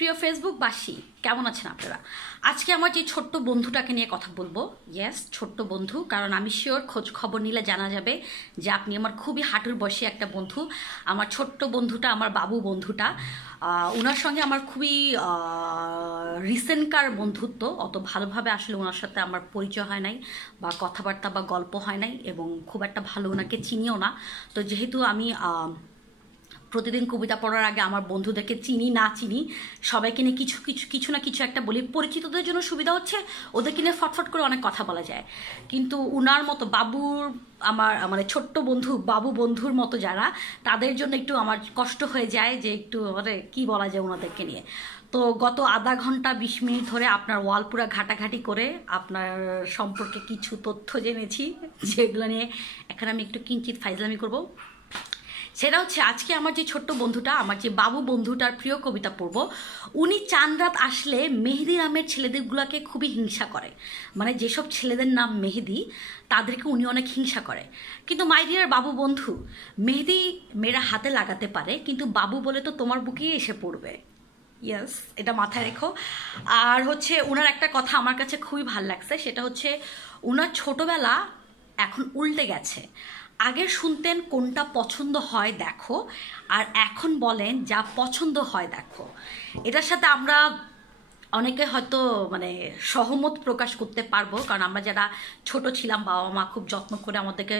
প্রিয় ফেসবুকবাসী, কেমন আছেন আপনারা? আজকে আমার যে ছোট্ট বন্ধুটাকে নিয়ে কথা বলবো। ইয়েস, ছোট্ট বন্ধু, কারণ আমি শিওর খোঁজ খবর নিলে জানা যাবে যে আপনি আমার খুবই হাঁটুর বয়সী একটা বন্ধু। আমার ছোট্ট বন্ধুটা, আমার বাবু বন্ধুটা, ওনার সঙ্গে আমার খুবই রিসেন্টকার বন্ধুত্ব। অত ভালোভাবে আসলে ওনার সাথে আমার পরিচয় হয় নাই, বা কথাবার্তা বা গল্প হয় নাই, এবং খুব একটা ভালো ওনাকে চিনিও না। তো যেহেতু আমি প্রতিদিন কবিতা পড়ার আগে আমার বন্ধুদেরকে চিনি না চিনি সবাইকে নিয়ে কিছু না কিছু একটা বলি। পরিচিতদের জন্য সুবিধা হচ্ছে ওদেরকে নিয়ে ফটফট করে অনেক কথা বলা যায়, কিন্তু উনার মতো বাবুর, আমার মানে ছোট্ট বন্ধু বাবু বন্ধুর মতো যারা, তাদের জন্য একটু আমার কষ্ট হয়ে যায় যে একটু মানে কী বলা যায় ওনাদেরকে নিয়ে। তো গত আধা ঘন্টা 20 মিনিট ধরে আপনার ওয়াল পুরা ঘাটাঘাটি করে আপনার সম্পর্কে কিছু তথ্য জেনেছি, যেগুলো নিয়ে এখন আমি একটু কিঞ্চিত ফাইজলামি করবো। সেটা হচ্ছে আজকে আমার যে ছোট্ট বন্ধুটা, আমার যে বাবু বন্ধুটার প্রিয় কবিতা পড়ব। উনি চাঁদ রাত আসলে মেহেদি নামের ছেলেদেরগুলোকে খুবই হিংসা করে। মানে যেসব ছেলেদের নাম মেহেদি তাদেরকে উনি অনেক হিংসা করে। কিন্তু মাই ডিয়ার বাবু বন্ধু, মেহেদি মেয়েরা হাতে লাগাতে পারে, কিন্তু বাবু বলে তো তোমার বুকেই এসে পড়বে। ইয়েস, এটা মাথায় রেখো। আর হচ্ছে ওনার একটা কথা আমার কাছে খুবই ভাল লাগছে, সেটা হচ্ছে ওনার ছোটবেলা এখন উল্টে গেছে। আগে শুনতেন কোনটা পছন্দ হয় দেখো, আর এখন বলেন যা পছন্দ হয় দেখো। এটার সাথে আমরা অনেকে হয়তো মানে সহমত প্রকাশ করতে পারবো, কারণ আমরা যারা ছোট ছিলাম বাবা মা খুব যত্ন করে আমাদেরকে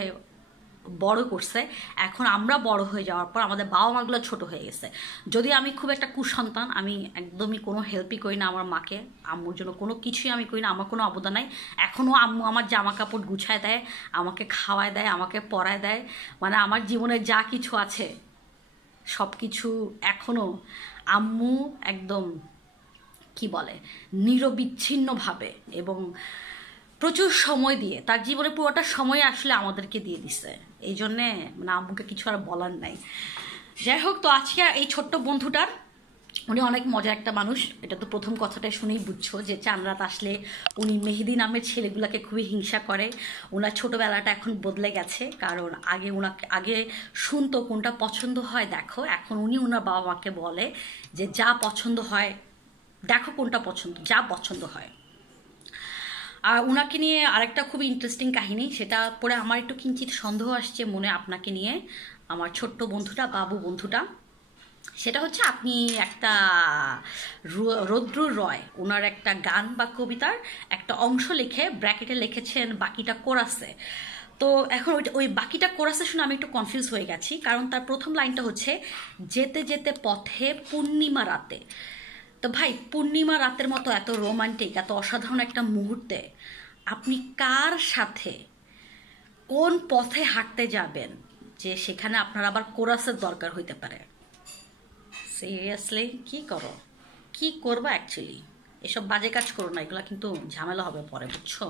বড় করছে। এখন আমরা বড় হয়ে যাওয়ার পর আমাদের বাবা মাগুলো ছোট হয়ে গেছে। যদি আমি খুব একটা কুসন্তান, আমি একদমই কোনো হেল্পই করি না আমার মাকে, আম্মুর জন্য কোনো কিছুই আমি করি না, আমার কোনো অবদান নাই। এখনও আম্মু আমার জামা কাপড় গুছায় দেয়, আমাকে খাওয়ায় দেয়, আমাকে পরায় দেয়। মানে আমার জীবনে যা কিছু আছে সব কিছু এখনও আম্মু একদম কি বলে নিরবিচ্ছিন্নভাবে এবং প্রচুর সময় দিয়ে, তার জীবনে পুরোটা সময় আসলে আমাদেরকে দিয়ে দিছে। এই জন্যে মানে আম্মুকে কিছু আর বলার নাই। যাই হোক, তো আজকে এই ছোট্ট বন্ধুটার, উনি অনেক মজার একটা মানুষ। এটা তো প্রথম কথাটাই শুনেই বুঝছো যে চাঁদ রাত আসলে উনি মেহেদি নামের ছেলেগুলোকে খুবই হিংসা করে। ওনার ছোটোবেলাটা এখন বদলে গেছে, কারণ আগে শুনতো কোনটা পছন্দ হয় দেখো, এখন উনি ওনার বাবা মাকে বলে যে যা পছন্দ হয় দেখো, কোনটা পছন্দ, যা পছন্দ হয়। আর ওনাকে নিয়ে আরেকটা খুবই ইন্টারেস্টিং কাহিনী, সেটা পরে আমার একটু কিঞ্চিত সন্দেহ আসছে মনে আপনাকে নিয়ে, আমার ছোট্ট বন্ধুটা বাবু বন্ধুটা। সেটা হচ্ছে আপনি একটা রৌদ্রুর রয় ওনার একটা গান বা কবিতার একটা অংশ লিখে ব্র্যাকেটে লিখেছেন বাকিটা কোরাসে। তো এখন ওই বাকিটা কোরাসে শুনে আমি একটু কনফিউজ হয়ে গেছি, কারণ তার প্রথম লাইনটা হচ্ছে যেতে যেতে পথে পূর্ণিমা রাতে। তো ভাই, পূর্ণিমা রাতের মতো এত রোমান্টিক, এত অসাধারণ একটা মুহূর্তে আপনি কার সাথে কোন পথে হাঁটতে যাবেন যে সেখানে আপনার আবার কোরাসের দরকার হইতে পারে? সিরিয়াসলি কি করো, কি করবা অ্যাকচুয়ালি? এসব বাজে কাজ করো না, এগুলো কিন্তু ঝামেলা হবে পরে, বুঝছো?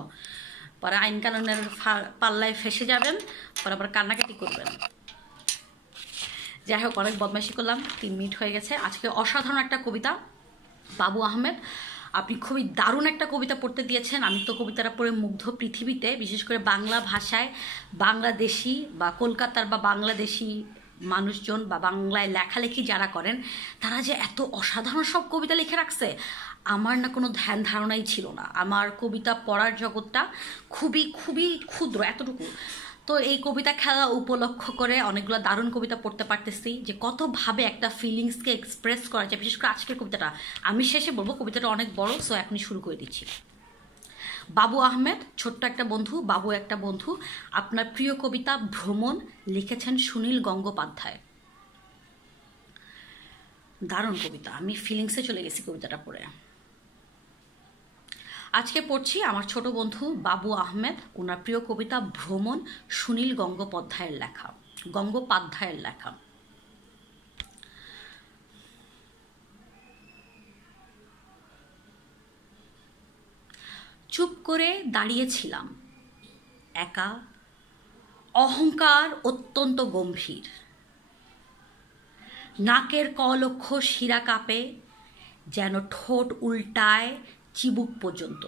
পরে আইন কানুনের পাল্লায় ফেসে যাবেন, পরে আবার কান্নাকাটি করবেন। যাই হোক, অনেক বদমাইশি করলাম, 3 মিনিট হয়ে গেছে। আজকে অসাধারণ একটা কবিতা বাবু আহমেদ, আপনি খুবই দারুণ একটা কবিতা পড়তে দিয়েছেন। আমি তো কবিতাটা পড়ে মুগ্ধ। পৃথিবীতে বিশেষ করে বাংলা ভাষায় বাংলাদেশি বা কলকাতার বা বাংলাদেশি মানুষজন বা বাংলায় লেখালেখি যারা করেন, তারা যে এত অসাধারণ সব কবিতা লিখে রাখছে, আমার না কোনো ধ্যান ধারণাই ছিল না। আমার কবিতা পড়ার জগৎটা খুবই খুবই ক্ষুদ্র, এতটুকু। তো এই কবিতা খেলা উপলক্ষ করে অনেকগুলো দারুণ কবিতা পড়তে পারতেছি, যে কতভাবে একটা ফিলিংসকে এক্সপ্রেস করা যায়। বিশেষ করে আজকের কবিতাটা আমি শেষে বলবো, কবিতাটা অনেক বড়, সো এখনই শুরু করে দিচ্ছি। বাবু আহমেদ, ছোট্ট একটা বন্ধু, বাবু একটা বন্ধু, আপনার প্রিয় কবিতা ভ্রমণ, লিখেছেন সুনীল গঙ্গোপাধ্যায়। দারুণ কবিতা, আমি ফিলিংসে চলে গেছি কবিতাটা পড়ে। আজকে পড়ছি আমার ছোট বন্ধু বাবু আহমেদ, ওনার প্রিয় কবিতা ভ্রমণ, সুনীল গঙ্গোপাধ্যায়ের লেখা। চুপ করে দাঁড়িয়েছিলাম একা, অহংকার অত্যন্ত গম্ভীর, নাকের কলক্ষ শিরা কাঁপে, যেন ঠোঁট উল্টায় চিবুক পর্যন্ত।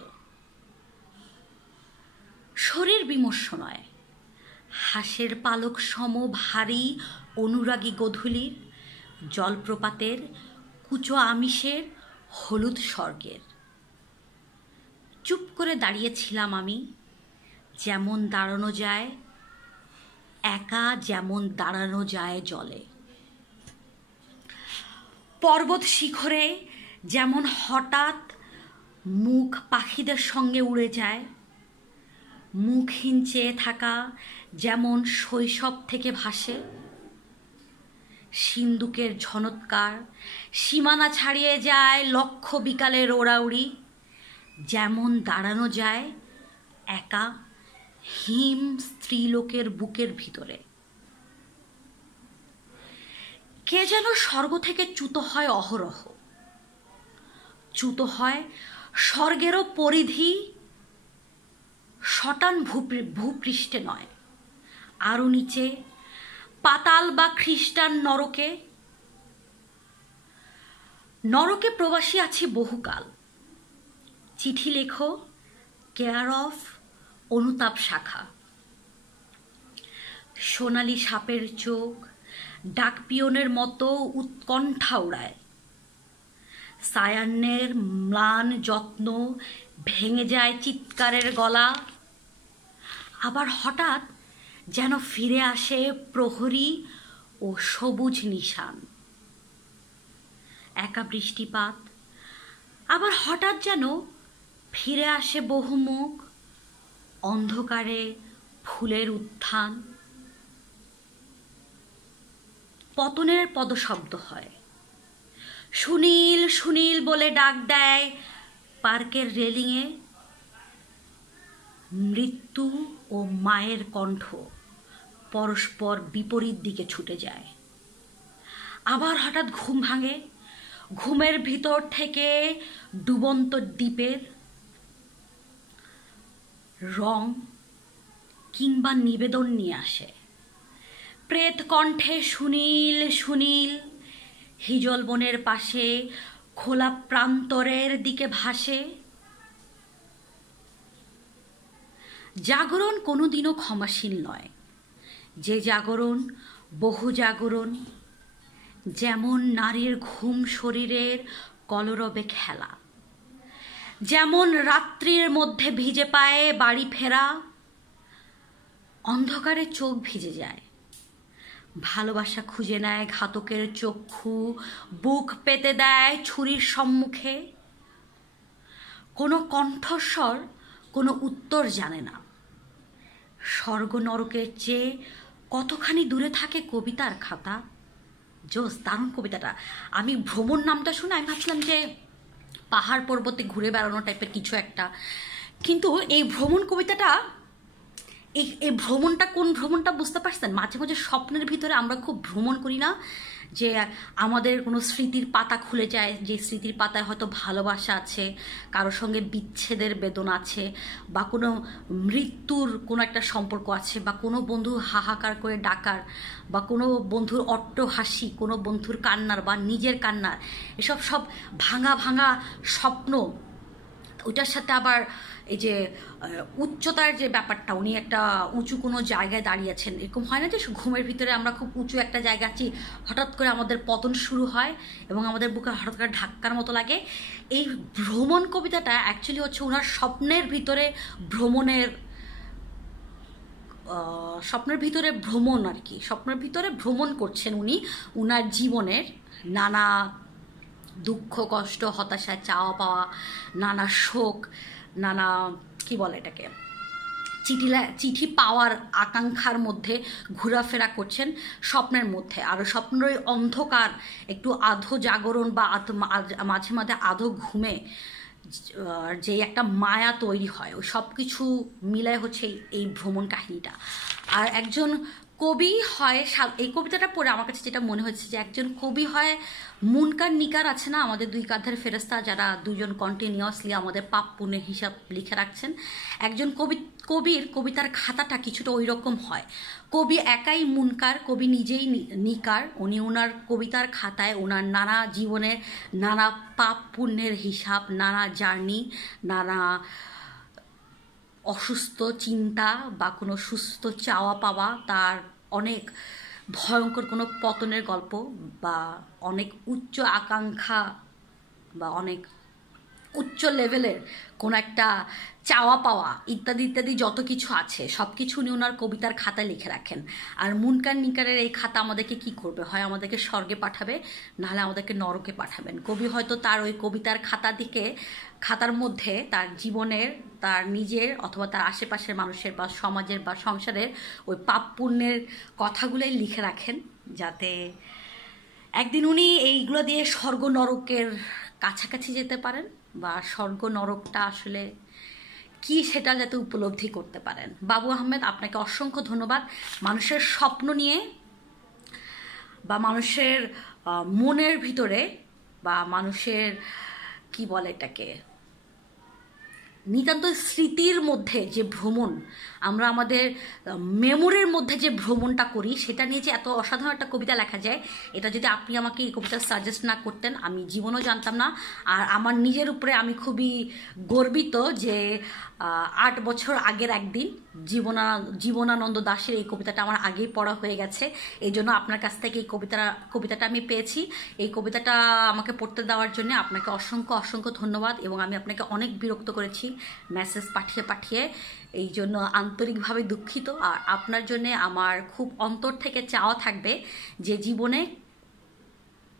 শরীর বিমর্ষ নয়, হাঁসের পালক সম ভারী অনুরাগী গোধূলির, জলপ্রপাতের কুচো আমিষের হলুদ স্বর্গের। চুপ করে দাঁড়িয়েছিলাম আমি, যেমন দাঁড়ানো যায় একা, যেমন দাঁড়ানো যায় জলে। পর্বত শিখরে যেমন হঠাৎ মুখ পাখিদের সঙ্গে উড়ে যায়, মুখহীন চেয়ে থাকা যেমন শৈশব থেকে ভাসে। সিন্দুকের ঝনৎকার সীমানা ছাড়িয়ে যায় লক্ষ বিকালের ওড়াউড়ি, যেমন দাঁড়ানো যায় একা হিম স্ত্রীলোকের বুকের ভিতরে। কে যেন স্বর্গ থেকে চ্যুত হয় অহরহ, চ্যুত হয় স্বর্গেরও পরিধি শটান ভূপৃষ্ঠে নয়, আরও নিচে পাতাল বা খ্রিস্টান নরকে। নরকে প্রবাসী আছি বহুকাল। চিঠি লেখো, কেয়ার অফ অনুতাপ শাখা। সোনালি সাপের চোখ ডাক পিয়নের মতো উৎকণ্ঠা উড়ায়। সায়ান্নের ম্লান যত্ন ভেঙে যায় চিৎকারের গলা। আবার হঠাৎ যেন ফিরে আসে প্রহরী ও সবুজ নিশান। একা বৃষ্টিপাত, আবার হঠাৎ যেন ফিরে আসে বহুমুখ, অন্ধকারে ফুলের উত্থান। পতনের পদশব্দ হয়, সুনীল সুনীল বলে ডাক দেয় পার্কের রেলিংয়ে। মৃত্যু ও মায়ের কণ্ঠ পরস্পর বিপরীত দিকে ছুটে যায়। আবার হঠাৎ ঘুম ভাঙে, ঘুমের ভিতর থেকে ডুবন্ত দ্বীপের রং কিংবা নিবেদন নিয়ে আসে। প্রেত কণ্ঠে সুনীল সুনীল হিজল বনের পাশে খোলা প্রান্তরের দিকে ভাসে। জাগরণ কোনোদিনও ক্ষমাশীল নয়, যে জাগরণ বহু জাগরণ, যেমন নারীর ঘুম শরীরের কলরবে খেলা, যেমন রাত্রির মধ্যে ভিজে পায়ে বাড়ি ফেরা। অন্ধকারে চোখ ভিজে যায়, ভালোবাসা খুঁজে নেয় ঘাতকের চক্ষু, বুক পেতে দেয় ছুরির সম্মুখে। কোনো কণ্ঠস্বর কোনো উত্তর জানে না। স্বর্গ নরকের চেয়ে কতখানি দূরে থাকে কবিতার খাতা। জোস, দারুণ কবিতাটা। আমি ভ্রমণ নামটা শুনে আমি ভাবছিলাম যে পাহাড় পর্বতে ঘুরে বেড়ানো টাইপের কিছু একটা, কিন্তু এই ভ্রমণ কবিতাটা, এই ভ্রমণটা কোন ভ্রমণটা বুঝতে পারছেন? মাঝে মাঝে স্বপ্নের ভিতরে আমরা খুব ভ্রমণ করি না, যে আমাদের কোনো স্মৃতির পাতা খুলে যায়, যে স্মৃতির পাতায় হয়তো ভালোবাসা আছে, কারোর সঙ্গে বিচ্ছেদের বেদনা আছে, বা কোনো মৃত্যুর কোনো একটা সম্পর্ক আছে, বা কোনো বন্ধু হাহাকার করে ডাকার, বা কোনো বন্ধুর অট্টহাসি, কোনো বন্ধুর কান্নার বা নিজের কান্নার, এসব সব ভাঙা ভাঙা স্বপ্ন। ওইটার সাথে আবার এই যে উচ্চতার যে ব্যাপারটা, উনি একটা উঁচু কোনো জায়গায় দাঁড়িয়েছেন, এরকম হয় না যে ঘুমের ভিতরে আমরা খুব উঁচু একটা জায়গা আছি, হঠাৎ করে আমাদের পতন শুরু হয় এবং আমাদের বুকে হঠাৎ করে ধাক্কার মতো লাগে। এই ভ্রমণ কবিতাটা অ্যাকচুয়ালি হচ্ছে ওনার স্বপ্নের ভিতরে ভ্রমণের, স্বপ্নের ভিতরে ভ্রমণ আর কি, স্বপ্নের ভিতরে ভ্রমণ করছেন উনি উনার জীবনের নানা দুঃখ কষ্ট, হতাশা, চাওয়া পাওয়া, নানা শোক, নানা কি বলে এটাকে, চিঠি পাওয়ার আকাঙ্ক্ষার মধ্যে ঘোরাফেরা করছেন স্বপ্নের মধ্যে। আর স্বপ্নের ওই অন্ধকার, একটু আধো জাগরণ বা মাঝে মাঝে আধো ঘুমে যে একটা মায়া তৈরি হয়, ওই সব কিছু মিলায় হচ্ছে এই ভ্রমণ কাহিনীটা। আর একজন কবি হয়, এই কবিতাটা পড়ে আমার কাছে যেটা মনে হচ্ছে যে একজন কবি হয় মুনকার নিকার আছে না, আমাদের দুই কাঁধের ফেরেস্তা, যারা দুজন কন্টিনিউয়াসলি আমাদের পাপ পুণ্যের হিসাব লিখে রাখছেন। একজন কবির কবিতার খাতাটা কিছুটা ওই রকম হয়। কবি একাই মুনকার, কবি নিজেই নিকার। উনি ওনার কবিতার খাতায় ওনার নানা জীবনের নানা পাপ পুণ্যের হিসাব, নানা জার্নি, নানা অসুস্থ চিন্তা বা কোনো সুস্থ চাওয়া পাওয়া, তার অনেক ভয়ঙ্কর কোনো পতনের গল্প বা অনেক উচ্চ আকাঙ্ক্ষা বা অনেক উচ্চ লেভেলের কোনো একটা চাওয়া পাওয়া ইত্যাদি ইত্যাদি যত কিছু আছে সব কিছু উনি ওনার কবিতার খাতায় লিখে রাখেন। আর মুনকার নিকারের এই খাতা আমাদেরকে কি করবে, হয় আমাদেরকে স্বর্গে পাঠাবে, নাহলে আমাদেরকে নরকে পাঠাবেন। কবি হয়তো তার ওই কবিতার খাতার মধ্যে তার জীবনের, তার নিজের অথবা তার আশেপাশের মানুষের বা সমাজের বা সংসারের ওই পাপ পুণ্যের কথাগুলোই লিখে রাখেন, যাতে একদিন উনি এইগুলো দিয়ে স্বর্গ নরকের কাছাকাছি যেতে পারেন, বা স্বর্গ নরকটা আসলে কি সেটা যাতে উপলব্ধি করতে পারেন। বাবু আহমেদ, আপনাকে অসংখ্য ধন্যবাদ। মানুষের স্বপ্ন নিয়ে বা মানুষের মনের ভিতরে বা মানুষের কি বলে এটাকে নিতান্ত স্মৃতির মধ্যে যে ভ্রমণ, আমরা আমাদের মেমোরির মধ্যে যে ভ্রমণটা করি, সেটা নিয়ে যে এত অসাধারণ একটা কবিতা লেখা যায়, এটা যদি আপনি আমাকে এই কবিতা সাজেস্ট না করতেন আমি জীবনও জানতাম না। আর আমার নিজের উপরে আমি খুবই গর্বিত যে 8 বছর আগের একদিন জীবনানন্দ দাশের এই কবিতাটা আমার আগেই পড়া হয়ে গেছে। এই জন্য আপনার কাছ থেকে এই কবিতাটা আমি পেয়েছি। এই কবিতাটা আমাকে পড়তে দেওয়ার জন্য আপনাকে অসংখ্য অসংখ্য ধন্যবাদ, এবং আমি আপনাকে অনেক বিরক্ত করেছি মেসেজ পাঠিয়ে, এই জন্য আন্তরিকভাবে দুঃখিত। আর আপনার জন্য আমার খুব অন্তর থেকে চাওয়া থাকবে যে জীবনে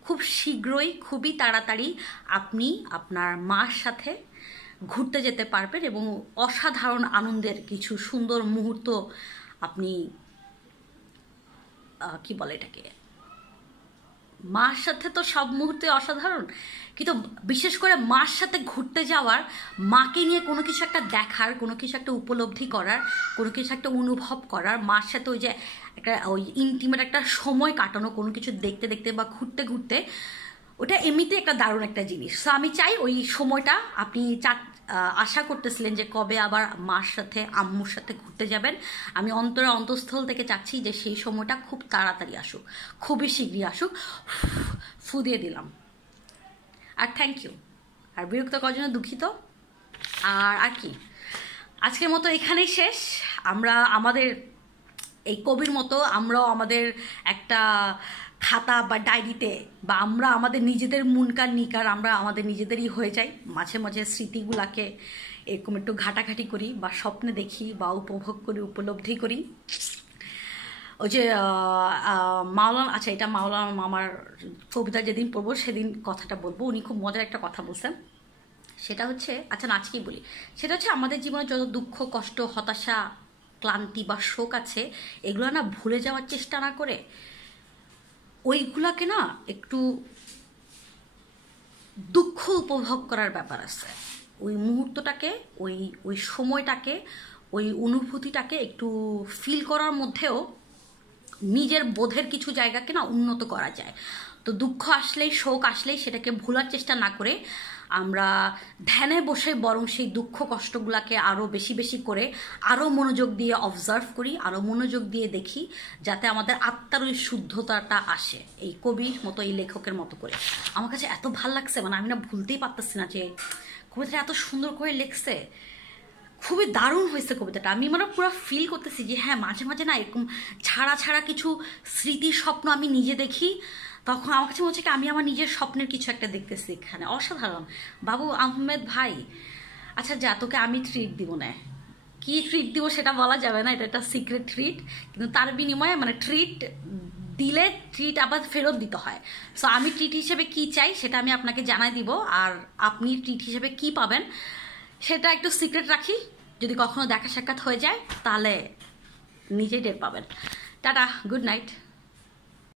খুব শীঘ্রই, খুবই তাড়াতাড়ি আপনি আপনার মার সাথে ঘুরতে যেতে পারবেন এবং অসাধারণ আনন্দের কিছু সুন্দর মুহূর্ত আপনি কি বলে এটাকে, মার সাথে তো সব মুহূর্তে অসাধারণ, কিন্তু বিশেষ করে মার সাথে ঘুরতে যাওয়ার, মাকে নিয়ে কোনো কিছু একটা দেখার, কোনো কিছু একটা উপলব্ধি করার, কোনো কিছু একটা অনুভব করার, মার সাথে ওই যে একটা ওই ইন্টিমেট একটা সময় কাটানো, কোনো কিছু দেখতে দেখতে বা ঘুরতে ঘুরতে, ওটা এমনিতে একটা দারুণ একটা জিনিস। সো আমি চাই ওই সময়টা আপনি আশা করতেছিলেন যে কবে আবার মার সাথে আম্মুর সাথে ঘুরতে যাবেন, আমি অন্তঃস্থল থেকে চাচ্ছি যে সেই সময়টা খুব তাড়াতাড়ি আসুক, খুবই শীঘ্রই আসুক। ফু দিয়ে দিলাম। আর থ্যাংক ইউ। আর বিরক্ত করার জন্য দুঃখিত। আর কি, আজকের মতো এখানেই শেষ। আমরা আমাদের এই কবির মতো আমরাও আমাদের একটা খাতা বা ডায়েরিতে, বা আমরা আমাদের নিজেদের মুনকার নিকার আমরা আমাদের নিজেদেরই হয়ে যাই, মাঝে মাঝে স্মৃতিগুলাকে এরকম একটু ঘাটাঘাটি করি বা স্বপ্নে দেখি বা উপভোগ করি, উপলব্ধি করি। ওই যে মাওলানা, আচ্ছা এটা মাওলানা মামার কবিতা যেদিন পড়বো সেদিন কথাটা বলবো, উনি খুব মজার একটা কথা বলছেন। সেটা হচ্ছে, আচ্ছা না আজকেই বলি, সেটা হচ্ছে আমাদের জীবনে যত দুঃখ, কষ্ট, হতাশা, ক্লান্তি বা শোক আছে, এগুলো না ভুলে যাওয়ার চেষ্টা না করে ওইগুলাকে না একটু দুঃখ উপভোগ করার ব্যাপার আছে। ওই মুহূর্তটাকে, ওই সময়টাকে, ওই অনুভূতিটাকে একটু ফিল করার মধ্যেও নিজের বোধের কিছু জায়গাকে না উন্নত করা যায়। তো দুঃখ আসলেই, শোক আসলেই সেটাকে ভোলার চেষ্টা না করে আমরা ধ্যানে বসে বরং সেই দুঃখ কষ্টগুলোকে আরও বেশি বেশি করে আরও মনোযোগ দিয়ে অবজার্ভ করি, আরও মনোযোগ দিয়ে দেখি, যাতে আমাদের আত্মার ওই শুদ্ধতাটা আসে, এই কবির মতো, এই লেখকের মতো করে। আমার কাছে এত ভাল লাগছে, মানে আমি না ভুলতেই পারতেছি না যে কবিতাটা এত সুন্দর করে লিখছে, খুবই দারুণ হয়েছে কবিতাটা। আমি মানে পুরো ফিল করতেছি যে হ্যাঁ, মাঝে মাঝে না এরকম ছাড়া কিছু স্মৃতির স্বপ্ন আমি নিজে দেখি, তখন আমার কাছে মনে হচ্ছে কি আমি আমার নিজের স্বপ্নের কিছু একটা দেখতেছি এখানে। অসাধারণ বাবু আহমেদ ভাই। আচ্ছা যা, তোকে আমি ট্রিট দিব না, কি ট্রিট দিব সেটা বলা যাবে না, এটা একটা সিক্রেট ট্রিট, কিন্তু তার বিনিময়ে মানে ট্রিট দিলে ট্রিট আবার ফেরত দিতে হয়। সো আমি ট্রিট হিসেবে কি চাই সেটা আমি আপনাকে জানাই দিব, আর আপনি ট্রিট হিসেবে কি পাবেন সেটা একটু সিক্রেট রাখি। যদি কখনো দেখা সাক্ষাৎ হয়ে যায় তাহলে নিজেই টের পাবেন। Tata, good night.